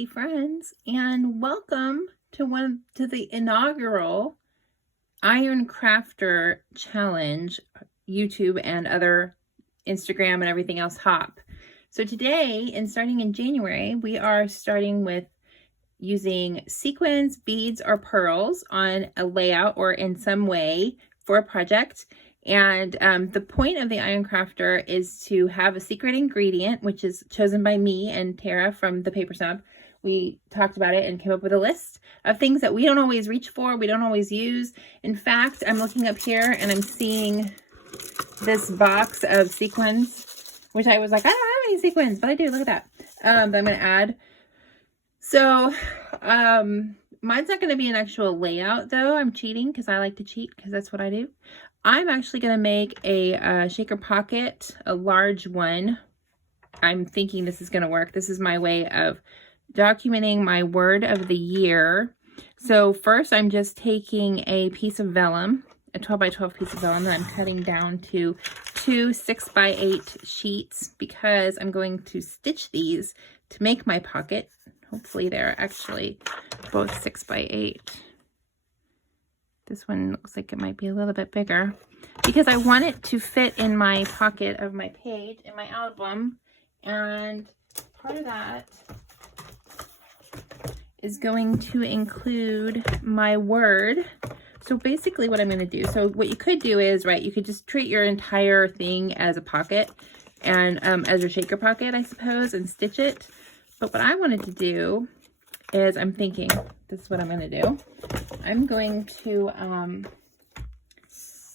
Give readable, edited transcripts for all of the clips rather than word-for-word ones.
Misty friends, and welcome to the inaugural Iron Crafter Challenge YouTube and other Instagram and everything else hop. So today, and starting in January, we are starting with using sequins, beads, or pearls on a layout or in some way for a project. And the point of the Iron Crafter is to have a secret ingredient, which is chosen by me and Tara from the Paper Snob. We talked about it and came up with a list of things that we don't always reach for, we don't always use. In fact, I'm looking up here and I'm seeing this box of sequins, which I was like, I don't have any sequins, but I do. Look at that. That I'm going to add. So, mine's not going to be an actual layout though. I'm cheating because I like to cheat because that's what I do. I'm actually going to make a shaker pocket, a large one. I'm thinking this is going to work. This is my way of documenting my word of the year. So first I'm just taking a piece of vellum, a 12 by 12 piece of vellum that I'm cutting down to 2 6 by 8 sheets because I'm going to stitch these to make my pocket. Hopefully they're actually both 6 by 8. This one looks like it might be a little bit bigger because I want it to fit in my pocket of my page in my album. And part of that is going to include my word. So basically what I'm going to do, so what you could do is, right, you could just treat your entire thing as a pocket and as your shaker pocket, I suppose, and stitch it. But what I wanted to do is, I'm thinking, this is what I'm going to do. I'm going to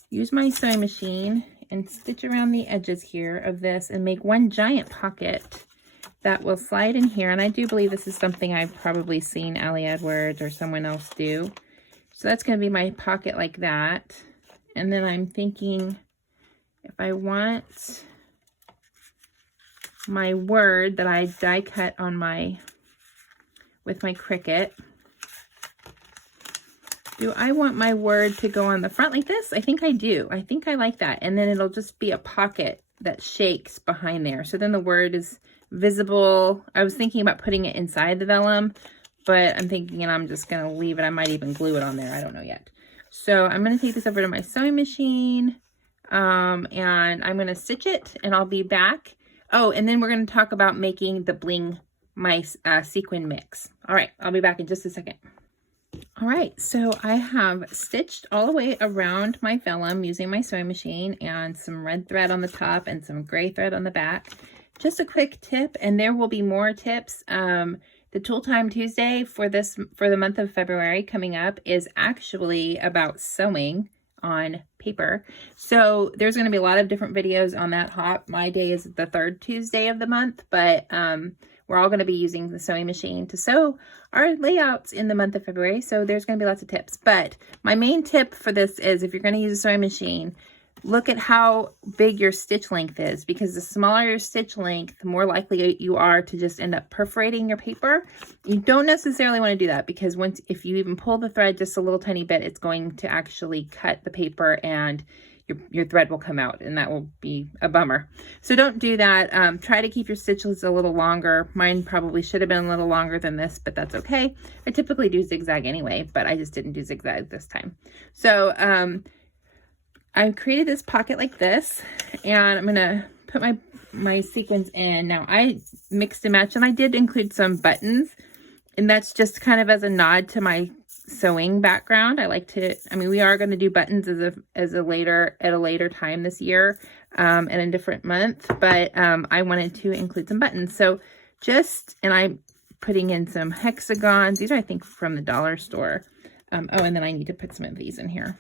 use my sewing machine and stitch around the edges here of this and make one giant pocket that will slide in here. And I do believe this is something I've probably seen Allie Edwards or someone else do. So that's going to be my pocket like that. And then I'm thinking if I want my word that I die cut on with my Cricut. Do I want my word to go on the front like this? I think I do. I think I like that. And then it'll just be a pocket that shakes behind there. So then the word is visible. I was thinking about putting it inside the vellum, but I'm thinking I'm just going to leave it. I might even glue it on there. I don't know yet. So I'm going to take this over to my sewing machine and I'm going to stitch it and I'll be back. Oh, and then we're going to talk about making the bling, my sequin mix. All right, I'll be back in just a second. All right, so I have stitched all the way around my vellum using my sewing machine and some red thread on the top and some gray thread on the back. Just a quick tip, and there will be more tips. The Tool Time Tuesday for the month of February coming up is actually about sewing on paper. So there's going to be a lot of different videos on that hop. My day is the third Tuesday of the month, but we're all going to be using the sewing machine to sew our layouts in the month of February. So there's going to be lots of tips. But my main tip for this is if you're going to use a sewing machine, look at how big your stitch length is, because the smaller your stitch length, the more likely you are to just end up perforating your paper. You don't necessarily want to do that because if you even pull the thread just a little tiny bit, it's going to actually cut the paper and your thread will come out, and that will be a bummer. So don't do that. Try to keep your stitches a little longer. Mine probably should have been a little longer than this, but that's okay. I typically do zigzag anyway, but I just didn't do zigzag this time. So I created this pocket like this, and I'm going to put my sequins in. Now I mixed and matched, and I did include some buttons, and that's just kind of as a nod to my sewing background. I like to, we are going to do buttons at a later time this year, in a different month, but I wanted to include some buttons. So and I'm putting in some hexagons. These are, I think, from the dollar store. Oh, and then I need to put some of these in here.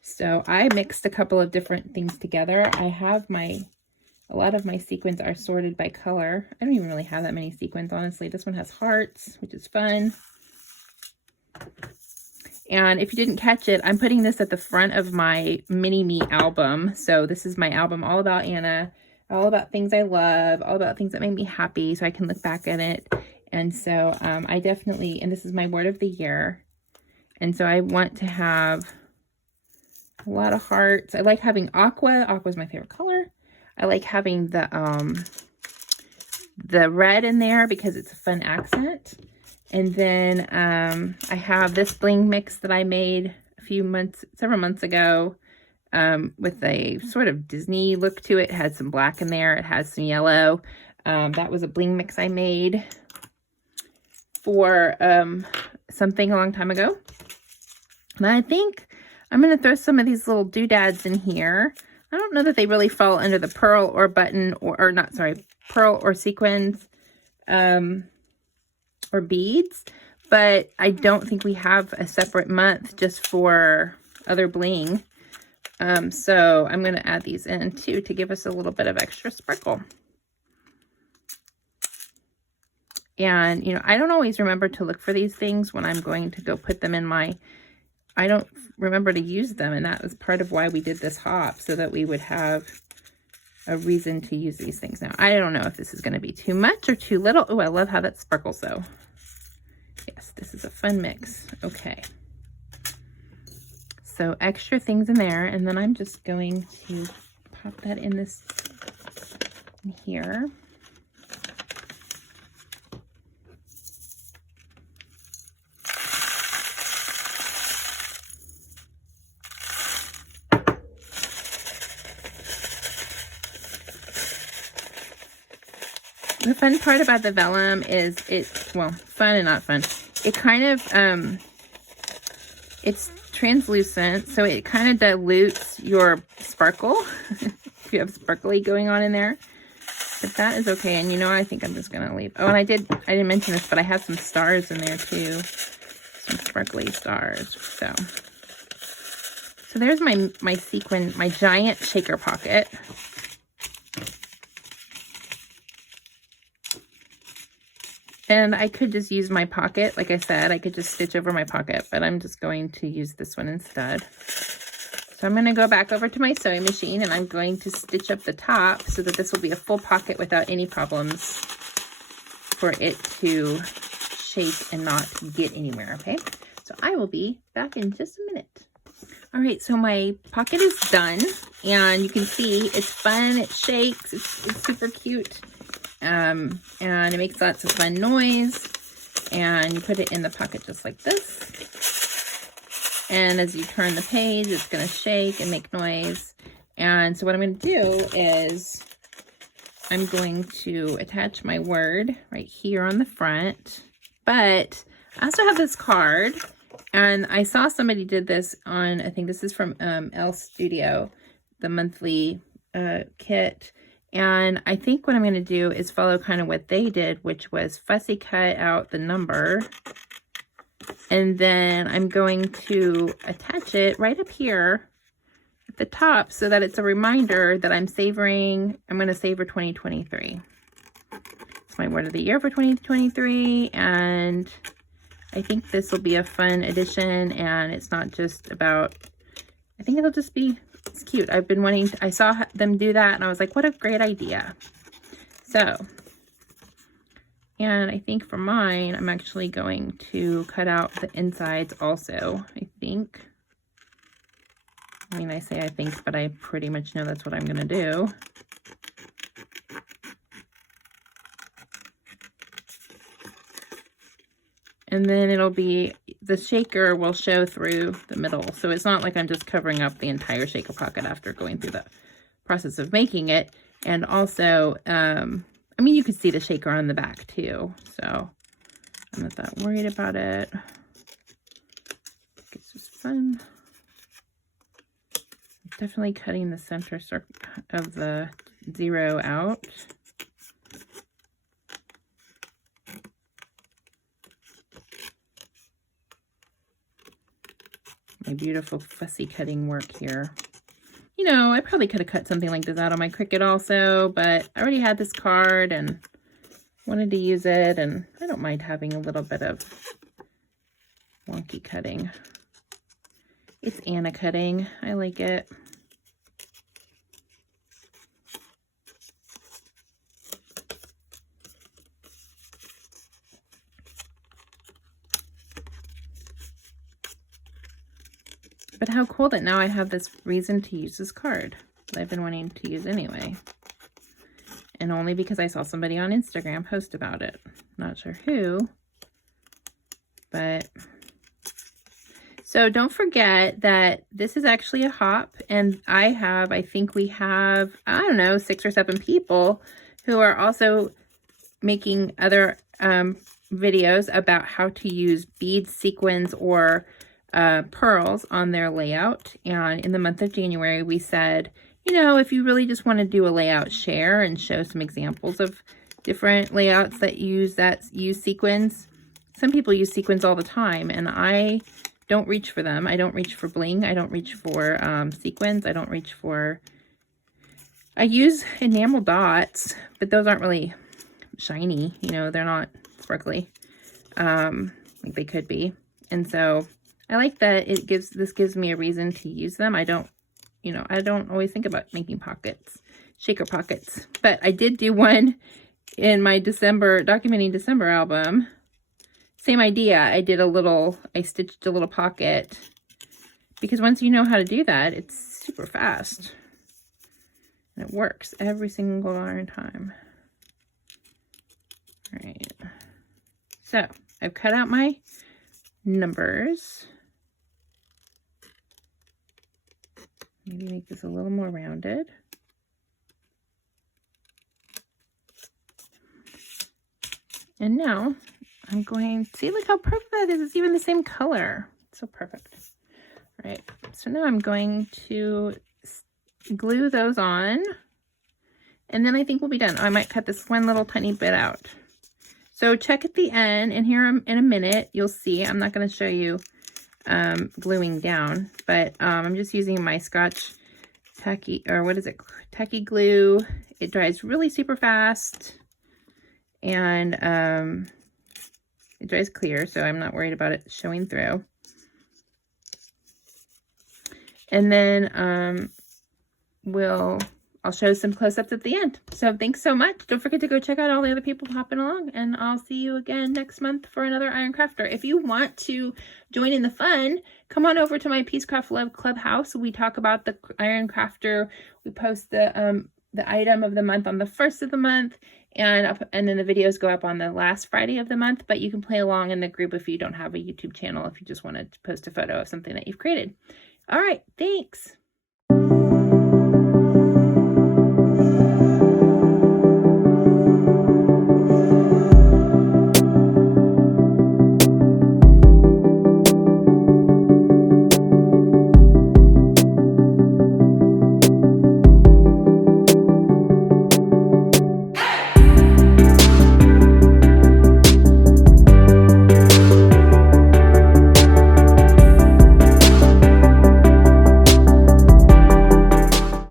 So I mixed a couple of different things together. I have a lot of my sequins are sorted by color. I don't even really have that many sequins, honestly. This one has hearts, which is fun. And if you didn't catch it, I'm putting this at the front of my mini-me album. So this is my album all about Anna, all about things I love, all about things that make me happy, so I can look back at it. And so I definitely, and this is my word of the year. And so I want to have a lot of hearts. I like having aqua. Aqua is my favorite color. I like having the the red in there because it's a fun accent. And then I have this bling mix that I made several months ago with a sort of Disney look to it. It had some black in there. It has some yellow. That was a bling mix I made for something a long time ago. And I think I'm going to throw some of these little doodads in here. I don't know that they really fall under the pearl or button or not, sorry, pearl or sequins or beads, but I don't think we have a separate month just for other bling. So I'm going to add these in too to give us a little bit of extra sparkle. And, you know, I don't always remember to look for these things when I'm going to go put them in my, I don't remember to use them. And that was part of why we did this hop, so that we would have a reason to use these things. Now, I don't know if this is going to be too much or too little. Oh, I love how that sparkles though. Yes, this is a fun mix. Okay. So extra things in there. And then I'm just going to pop that in this in here. The fun part about the vellum is well, fun and not fun. It kind of, it's translucent, so it kind of dilutes your sparkle if you have sparkly going on in there. But that is okay. And you know, I think I'm just going to leave. Oh, and I didn't mention this, but I have some stars in there too. Some sparkly stars. So there's my sequin, my giant shaker pocket. And I could just use my pocket. Like I said, I could just stitch over my pocket, but I'm just going to use this one instead. So I'm going to go back over to my sewing machine and I'm going to stitch up the top so that this will be a full pocket without any problems for it to shake and not get anywhere, okay? So I will be back in just a minute. All right, so my pocket is done and you can see it's fun, it shakes, it's super cute. And it makes lots of fun noise, and you put it in the pocket just like this. And as you turn the page, it's going to shake and make noise. And so what I'm going to do is I'm going to attach my word right here on the front. But I also have this card, and I saw somebody did this on, I think this is from Elle Studio, the monthly kit. And I think what I'm going to do is follow kind of what they did, which was fussy cut out the number. And then I'm going to attach it right up here at the top so that it's a reminder that I'm going to savor 2023. It's my word of the year for 2023. And I think this will be a fun addition. And it's not just about, I think it'll just be, it's cute. I've been wanting to, I saw them do that and I was like, what a great idea. So, and I think for mine, I'm actually going to cut out the insides also, I think. I mean, I say I think, but I pretty much know that's what I'm going to do. And then it'll be, the shaker will show through the middle. So it's not like I'm just covering up the entire shaker pocket after going through the process of making it. And also, I mean, you can see the shaker on the back too. So I'm not that worried about it. It's just fun. Definitely cutting the center circle of the 0 out. My beautiful fussy cutting work here. You know, I probably could have cut something like this out on my Cricut also, but I already had this card and wanted to use it, and I don't mind having a little bit of wonky cutting. It's Anna cutting. I like it. But how cool that now I have this reason to use this card that I've been wanting to use anyway. and only because I saw somebody on Instagram post about it. Not sure who, but so don't forget that this is actually a hop, and I think we have, I don't know, 6 or 7 people who are also making other videos about how to use beads, sequins, or pearls on their layout. And in the month of January, we said, you know, if you really just want to do a layout share and show some examples of different layouts that use sequins. Some people use sequins all the time, and I don't reach for them. I don't reach for bling. I don't reach for sequins. I don't reach for, I use enamel dots, but those aren't really shiny, you know, they're not sparkly like they could be. And so I like that this gives me a reason to use them. I don't always think about making pockets, shaker pockets, but I did do one in my documenting December album. Same idea. I stitched a little pocket, because once you know how to do that, it's super fast and it works every single darn time. All right, so I've cut out my numbers. Maybe make this a little more rounded. And now I'm going to see, look how perfect that is. It's even the same color. It's so perfect. All right, so now I'm going to glue those on, and then I think we'll be done. I might cut this one little tiny bit out. So check at the end, and here in a minute, you'll see, I'm not going to show you gluing down, but I'm just using my Scotch tacky, or what is it, tacky glue. It dries really super fast, and it dries clear, so I'm not worried about it showing through. And then I'll show some close-ups at the end. So thanks so much. Don't forget to go check out all the other people hopping along, and I'll see you again next month for another Iron Crafter. If you want to join in the fun, come on over to my Peacecraft Love Clubhouse. We talk about the Iron Crafter. We post the item of the month on the 1st of the month, and then the videos go up on the last Friday of the month. But you can play along in the group if you don't have a YouTube channel, if you just want to post a photo of something that you've created. All right, thanks.